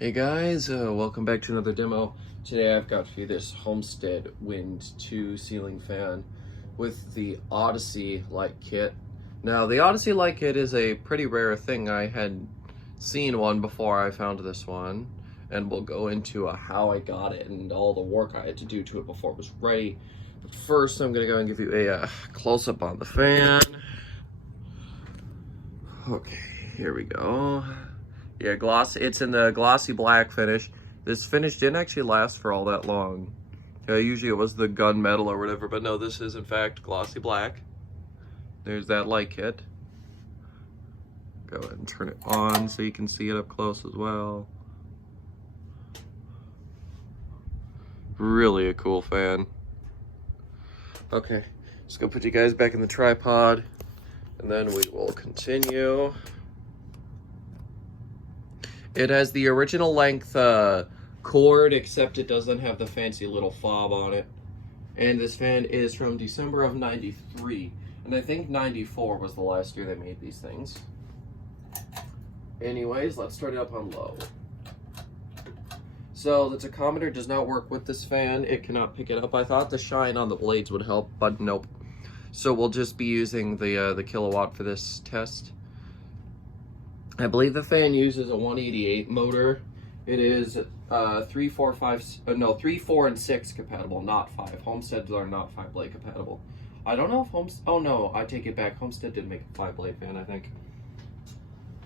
Hey guys, welcome back to another demo. Today I've got for you this Homestead Wind 2 ceiling fan with the Odyssey light kit. Now the Odyssey light kit is a pretty rare thing. I had seen one before I found this one, and we'll go into how I got it and all the work I had to do to it before it was ready. But first I'm going to go and give you a close-up on the fan. Okay, here we go. Yeah, it's in the glossy black finish. This finish didn't actually last for all that long. Usually it was the gunmetal or whatever, but no, this is in fact glossy black. There's that light kit. Go ahead and turn it on so you can see it up close as well. Really a cool fan. Okay, just go put you guys back in the tripod, and then we will continue. It has the original length cord, except it doesn't have the fancy little fob on it. And this fan is from December of '93, and I think '94 was the last year they made these things. Anyways, let's start it up on low. So the tachometer does not work with this fan. It cannot pick it up. I thought the shine on the blades would help, but nope. So we'll just be using the kilowatt for this test. I believe the fan uses a 188 motor. It is 3, 4, and 6 compatible, not 5. Homesteads are not 5-blade compatible. I don't know if oh no, I take it back. Homestead did make a 5-blade fan, I think.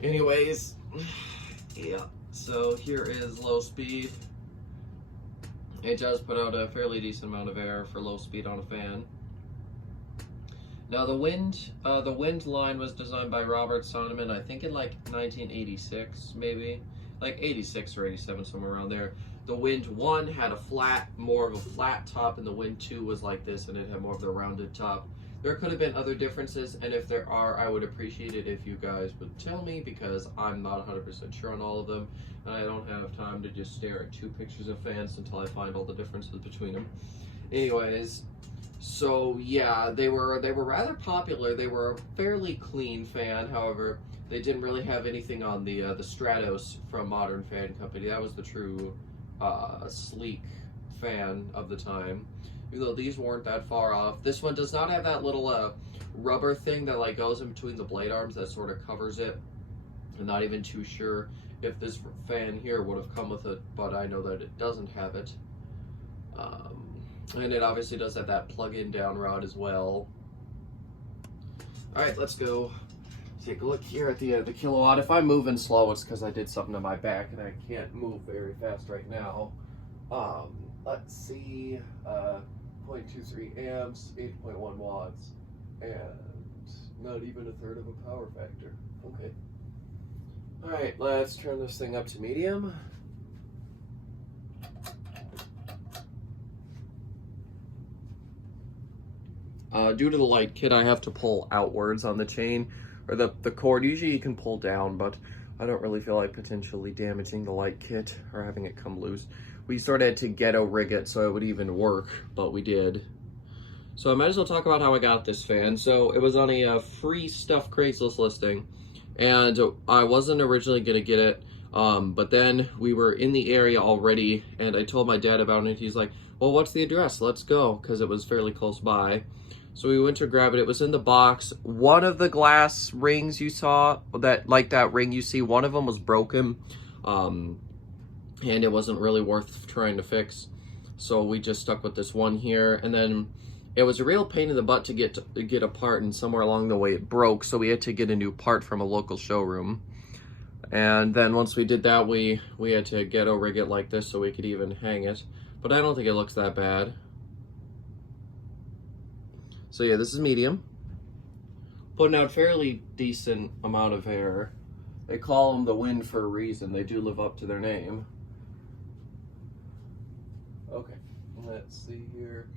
Anyways, yeah. So here is low speed. It does put out a fairly decent amount of air for low speed on a fan. Now the wind line was designed by Robert Sonneman, I think in like 1986, maybe, like 86 or 87, somewhere around there. The Wind 1 had more of a flat top, and the Wind 2 was like this, and it had more of the rounded top. There could have been other differences, and if there are, I would appreciate it if you guys would tell me, because I'm not 100% sure on all of them, and I don't have time to just stare at 2 pictures of fans until I find all the differences between them. Anyways. So yeah, they were rather popular. They were a fairly clean fan. However, they didn't really have anything on the Stratos from Modern Fan Company. That was the true sleek fan of the time. Even though these weren't that far off. This one does not have that little rubber thing that like goes in between the blade arms that sort of covers it. I'm not even too sure if this fan here would have come with it, but I know that it doesn't have it. And it obviously does have that plug-in down rod as well. Alright, let's go take a look here at the kilowatt. If I'm moving slow, it's because I did something to my back and I can't move very fast right now. Let's see, 0.23 amps, 8.1 watts, and not even a third of a power factor. Okay. Alright, let's turn this thing up to medium. Due to the light kit, I have to pull outwards on the chain, or the cord. Usually you can pull down, but I don't really feel like potentially damaging the light kit or having it come loose. We sort of had to ghetto rig it so it would even work, but we did. So I might as well talk about how I got this fan. So it was on a free stuff Craigslist listing, and I wasn't originally going to get it, but then we were in the area already, and I told my dad about it. He's like, well, what's the address? Let's go, because it was fairly close by. So we went to grab it. It was in the box. One of the glass rings you saw, that ring you see, one of them was broken, and it wasn't really worth trying to fix. So we just stuck with this one here, and then it was a real pain in the butt to get apart, and somewhere along the way it broke, so we had to get a new part from a local showroom. And then once we did that, we had to ghetto rig it like this so we could even hang it. But I don't think it looks that bad. So yeah, this is medium. Putting out fairly decent amount of air. They call them the Wind for a reason. They do live up to their name. Okay, let's see here.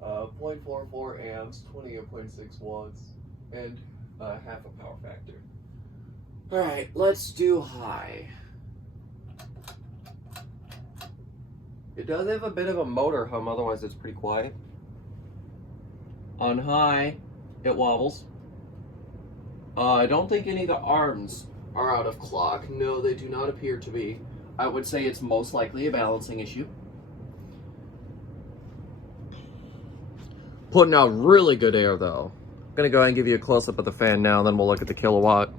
0.44 amps, 20.6 watts, and half a power factor. Alright, let's do high. It does have a bit of a motor hum, otherwise it's pretty quiet. On high, it wobbles. I don't think any of the arms are out of clock. No, they do not appear to be. I would say it's most likely a balancing issue. Putting out really good air though. I'm gonna go ahead and give you a close-up of the fan now, then we'll look at the kilowatt.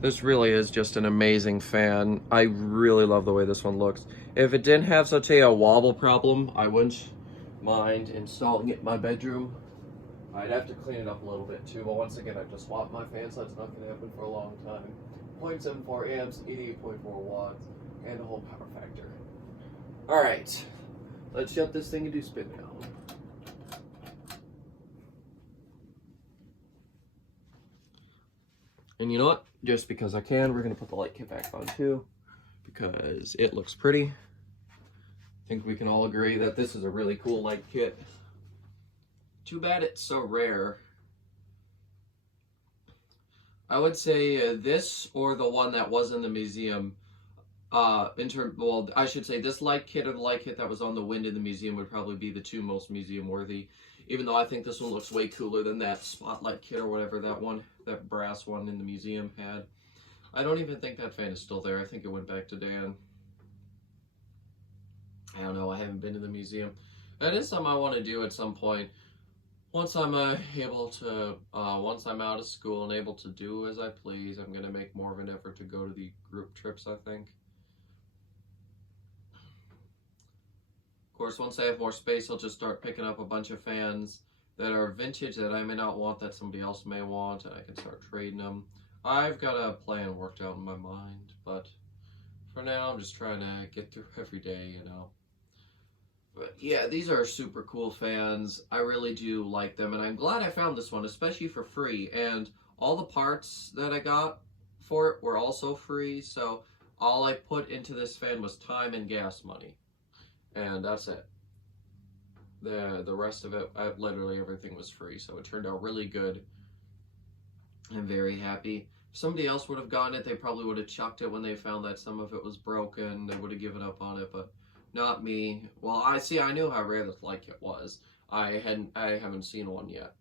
This really is just an amazing fan. I really love the way this one looks. If it didn't have such a wobble problem, I wouldn't mind installing it in my bedroom. I'd have to clean it up a little bit too, but once again, I've just swapped my fan, so it's not going to happen for a long time. 0.74 amps, 88.4 watts, and a whole power factor. Alright, let's shut this thing and do spin down. And you know what? Just because I can, we're going to put the light kit back on too, because it looks pretty. I think we can all agree that this is a really cool light kit. Too bad it's so rare. I would say this or the one that was in the museum. Well, I should say this light kit or the light kit that was on the wind in the museum would probably be the two most museum worthy. Even though I think this one looks way cooler than that spotlight kit or whatever that brass one in the museum had. I don't even think that fan is still there. I think it went back to Dan. I don't know. I haven't been to the museum. That is something I want to do at some point. Once I'm once I'm out of school and able to do as I please, I'm going to make more of an effort to go to the group trips, I think. Of course, once I have more space, I'll just start picking up a bunch of fans that are vintage that I may not want, that somebody else may want, and I can start trading them. I've got a plan worked out in my mind, but for now, I'm just trying to get through every day, you know. But yeah, these are super cool fans. I really do like them, and I'm glad I found this one, especially for free. And all the parts that I got for it were also free, so all I put into this fan was time and gas money. And that's it. The rest of it, literally everything was free, so it turned out really good. I'm very happy. If somebody else would have gotten it, they probably would have chucked it when they found that some of it was broken. They would have given up on it, but not me. Well, I knew how rare this light kit was. I haven't seen one yet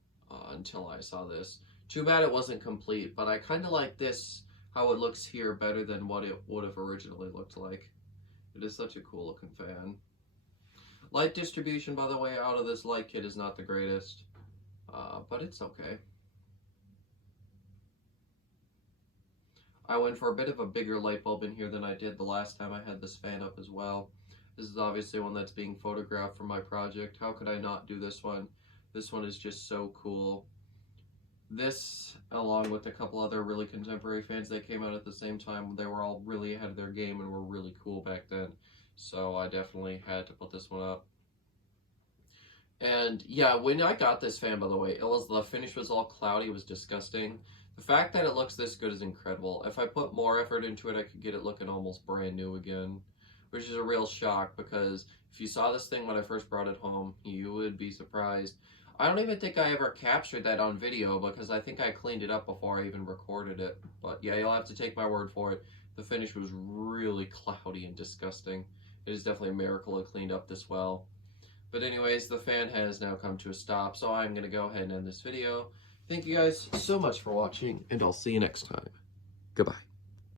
until I saw this. Too bad it wasn't complete, but I kind of like this, how it looks here, better than what it would have originally looked like. It is such a cool looking fan. Light distribution, by the way, out of this light kit is not the greatest, but it's okay. I went for a bit of a bigger light bulb in here than I did the last time I had this fan up as well. This is obviously one that's being photographed for my project. How could I not do this one? This one is just so cool. This, along with a couple other really contemporary fans that came out at the same time, they were all really ahead of their game and were really cool back then. So I definitely had to put this one up. And yeah, when I got this fan, by the way, the finish was all cloudy. It was disgusting. The fact that it looks this good is incredible. If I put more effort into it, I could get it looking almost brand new again, which is a real shock, because if you saw this thing when I first brought it home, you would be surprised. I don't even think I ever captured that on video, because I think I cleaned it up before I even recorded it. But yeah, you'll have to take my word for it. The finish was really cloudy and disgusting. It is definitely a miracle it cleaned up this well. But anyways, the fan has now come to a stop, so I'm going to go ahead and end this video. Thank you guys so much for watching, and I'll see you next time. Goodbye.